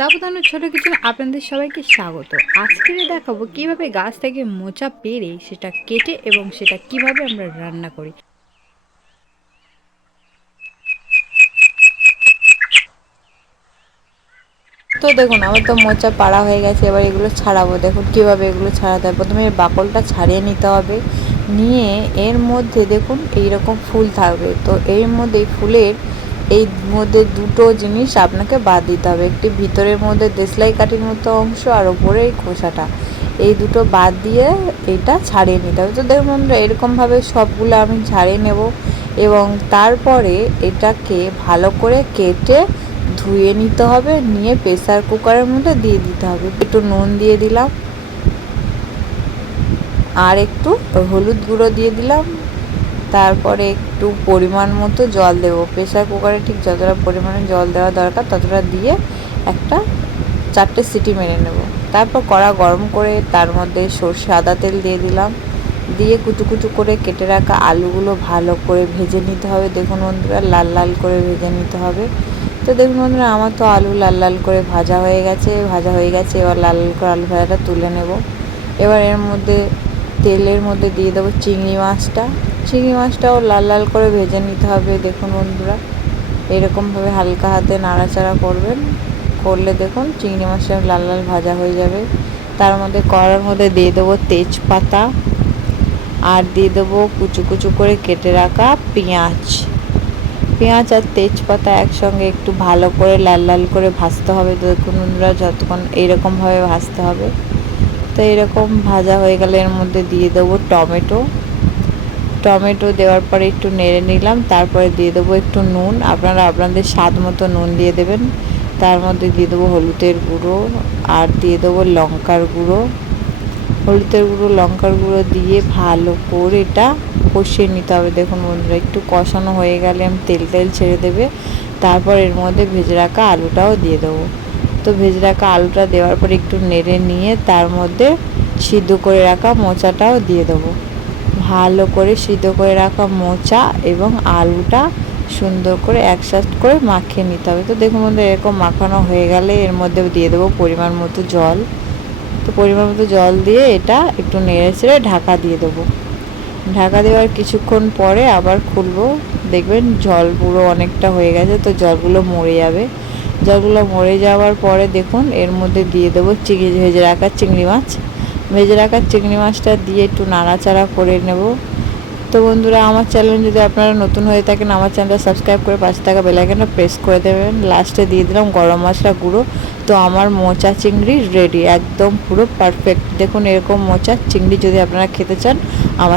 তাবধানের ছোট কিছু আপনাদের সবাইকে স্বাগত। আজকে দেখাবো কিভাবে গাছ থেকে মোচা পেড়ে সেটা কেটে এবং সেটা কিভাবে আমরা রান্না করি। তো দেখুন আমার তো মোচা পাড়া হয়ে গেছে। এবার এগুলো ছাড়াবো। দেখুন কিভাবে এগুলো ছাড়াতে হয়। প্রথমে এর বাকলটা ছাড়িয়ে নিতে হবে। নিয়ে এর মধ্যে দেখুন এইরকম ফুল থাকবে। তো এর মধ্যে ফুলের এই মধ্যে দুটো জিনিস আপনাকে বাদ দিতে হবে। একটি ভিতরের মধ্যে দেশলাই কাঠির মতো অংশ আর ওপরে এই খোসাটা, এই দুটো বাদ দিয়ে এটা ছাড়িয়ে নিতে হবে। তো দেখুন বন্ধুরা এরকমভাবে সবগুলো আমি ছাড়িয়ে নেব এবং তারপরে এটাকে ভালো করে কেটে ধুয়ে নিতে হবে। নিয়ে প্রেসার কুকারের মধ্যে দিয়ে দিতে হবে। একটু নুন দিয়ে দিলাম আর একটু হলুদ গুঁড়ো দিয়ে দিলাম। তারপরে একটু পরিমাণ মতো জল দেবো। প্রেসার কুকারে ঠিক যতটা পরিমাণে জল দেওয়া দরকার ততটা দিয়ে একটা 4টে সিটি মেরে নেব। তারপর কড়া গরম করে তার মধ্যে সর্ষে আদা তেল দিয়ে দিলাম। দিয়ে কুচু কুচু করে কেটে রাখা আলুগুলো ভালো করে ভেজে নিতে হবে। দেখুন বন্ধুরা লাল লাল করে ভেজে নিতে হবে। তো দেখুন বন্ধুরা আমার তো আলু লাল লাল করে ভাজা হয়ে গেছে। এবার লাল লাল করে আলু ভাজাটা তুলে নেব। এবার এর মধ্যে তেলের মধ্যে দিয়ে দেবো চিংড়ি মাছটা। চিংড়ি মাছটাও লাল লাল করে ভেজে নিতে হবে। দেখুন বন্ধুরা এরকমভাবে হালকা হাতে নাড়াচাড়া করবেন। করলে দেখুন চিংড়ি মাছটা লাল লাল ভাজা হয়ে যাবে। তার মধ্যে কড়ার মধ্যে দিয়ে দেবো তেজপাতা আর দিয়ে দেবো কুচু কুচু করে কেটে রাখা পেঁয়াজ। পেঁয়াজ আর তেজপাতা একসঙ্গে একটু ভালো করে লাল লাল করে ভাজতে হবে। দেখুন বন্ধুরা যতক্ষণ এইরকমভাবে ভাজতে হবে। তো এরকম ভাজা হয়ে গেলে এর মধ্যে দিয়ে দেবো টমেটো। টমেটো দেওয়ার পরে একটু নেড়ে নিলাম। তারপরে দিয়ে দেবো একটু নুন। আপনারা আপনাদের স্বাদ মতো নুন দিয়ে দেবেন। তার মধ্যে দিয়ে দেবো হলুদের গুঁড়ো আর দিয়ে দেবো লঙ্কার গুঁড়ো। হলুদের গুঁড়ো লঙ্কার গুঁড়ো দিয়ে ভালো করে এটা কষিয়ে নিতে হবে। দেখুন বন্ধুরা একটু কষানো হয়ে গেলে তেল তেল ছেড়ে দেবে। তারপর এর মধ্যে ভেজে রাখা আলুটাও দিয়ে দেবো। তো ভেজে রাখা আলুটা দেওয়ার পর একটু নেড়ে নিয়ে তার মধ্যে সিদ্ধ করে রাখা মোচাটাও দিয়ে দেবো। ভালো করে সিদ্ধ করে রাখা মোচা এবং আলুটা সুন্দর করে একসাথে করে মাখিয়ে নিতে হবে। তো দেখুন বন্ধুরা এরকম মাখানো হয়ে গেলে এর মধ্যে দিয়ে দেবো পরিমাণ মতো জল। তো পরিমাণ মতো জল দিয়ে এটা একটু নেড়ে চেড়ে ঢাকা দিয়ে দেবো। ঢাকা দেওয়ার কিছুক্ষণ পরে আবার খুলবো। দেখবেন জল পুরো অনেকটা হয়ে গেছে। তো জলগুলো মরে যাবে। জলগুলো মরে যাওয়ার পরে দেখুন এর মধ্যে দিয়ে দেবো ভেজে রাখা চিংড়ি মাছ। ভেজে রাখা চিংড়ি মাছটা দিয়ে একটু নাড়াচাড়া করে নেব। তো বন্ধুরা আমার চ্যানেল যদি আপনারা নতুন হয়ে থাকেন আমার চ্যানেলটা সাবস্ক্রাইব করে পাশে থাকা বেল আইকনটা প্রেস করে দেবেন। লাস্টে দিয়ে দিলাম গরম মশলা গুঁড়ো। তো আমার মোচা চিংড়ি রেডি, একদম পুরো পারফেক্ট। দেখুন এরকম মোচা চিংড়ি যদি আপনারা খেতে চান আমার